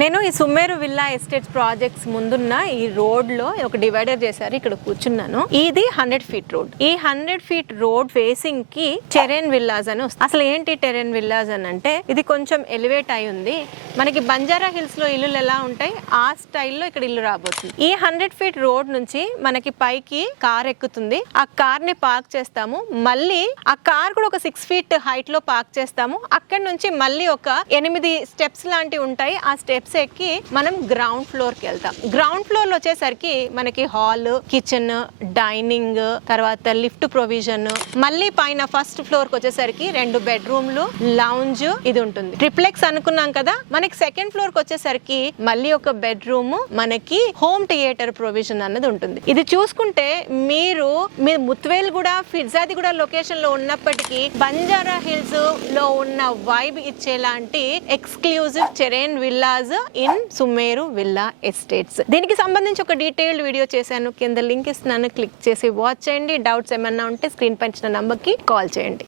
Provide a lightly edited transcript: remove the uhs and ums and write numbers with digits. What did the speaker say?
నేను ఈ Sumeru villa estates projects ముందున్న ఈ రోడ్ లో ఒక డివైడర్ చేశారు. ఇక్కడ కూర్చున్నాను. ఇది 100 ఫీట్ రోడ్. ఈ 100 ఫీట్ రోడ్ ఫేసింగ్ కి టెరెన్ విల్లాస్ అని వస్తుంది. అసలు ఏంటి టెరెన్ విల్లాస్ అని అంటే, ఇది కొంచెం ఎలివేట్ అయి ఉంది. మనకి బంజారా హిల్స్ లో ఇల్లులు ఎలా ఉంటాయి ఆ స్టైల్లో ఇక్కడ ఇల్లు రాబోతుంది. ఈ 100 ఫీట్ రోడ్ నుంచి మనకి పైకి కార్ ఎక్కుతుంది. ఆ కార్ ని పార్క్ చేస్తాము. మళ్ళీ ఆ కార్ కూడా ఒక 6 ఫీట్ హైట్ లో పార్క్ చేస్తాము. అక్కడ నుంచి మళ్ళీ ఒక 8 స్టెప్స్ లాంటివి ఉంటాయి. ఆ స్టెప్స్ ఎక్కి మనం గ్రౌండ్ ఫ్లోర్ కి వెళ్తాం. గ్రౌండ్ ఫ్లోర్ లో వచ్చేసరికి మనకి హాల్, కిచెన్, డైనింగ్, తర్వాత లిఫ్ట్ ప్రొవిజన్, మళ్ళీ పైన ఫస్ట్ ఫ్లోర్ కి వచ్చేసరికి 2 బెడ్రూమ్లు, లౌంజ్ ఇది ఉంటుంది. ట్రిప్లెక్స్ అనుకున్నాం కదా, మనకి సెకండ్ ఫ్లోర్ కి వచ్చేసరికి మళ్ళీ ఒక బెడ్రూమ్, మనకి హోమ్ థియేటర్ ప్రొవిజన్ అన్నది ఉంటుంది. ఇది చూసుకుంటే మీరు ముత్వేల్గూడ, ఫిర్జాదిగూడ లొకేషన్ లో ఉన్నప్పటికీ బంజారా హిల్స్ లో ఉన్న వైబ్ ఇచ్చేలాంటి exclusive terrain villas in Sumeru villa estates. దీనికి సంబంధించి ఒక డీటెయిల్డ్ వీడియో చేశాను. కింద లింక్ ఇస్తున్నాను, క్లిక్ చేసి వాచ్ చేయండి. డౌట్స్ ఏమన్నా ఉంటే స్క్రీన్ పై ఇచ్చిన నంబర్ కి కాల్ చేయండి.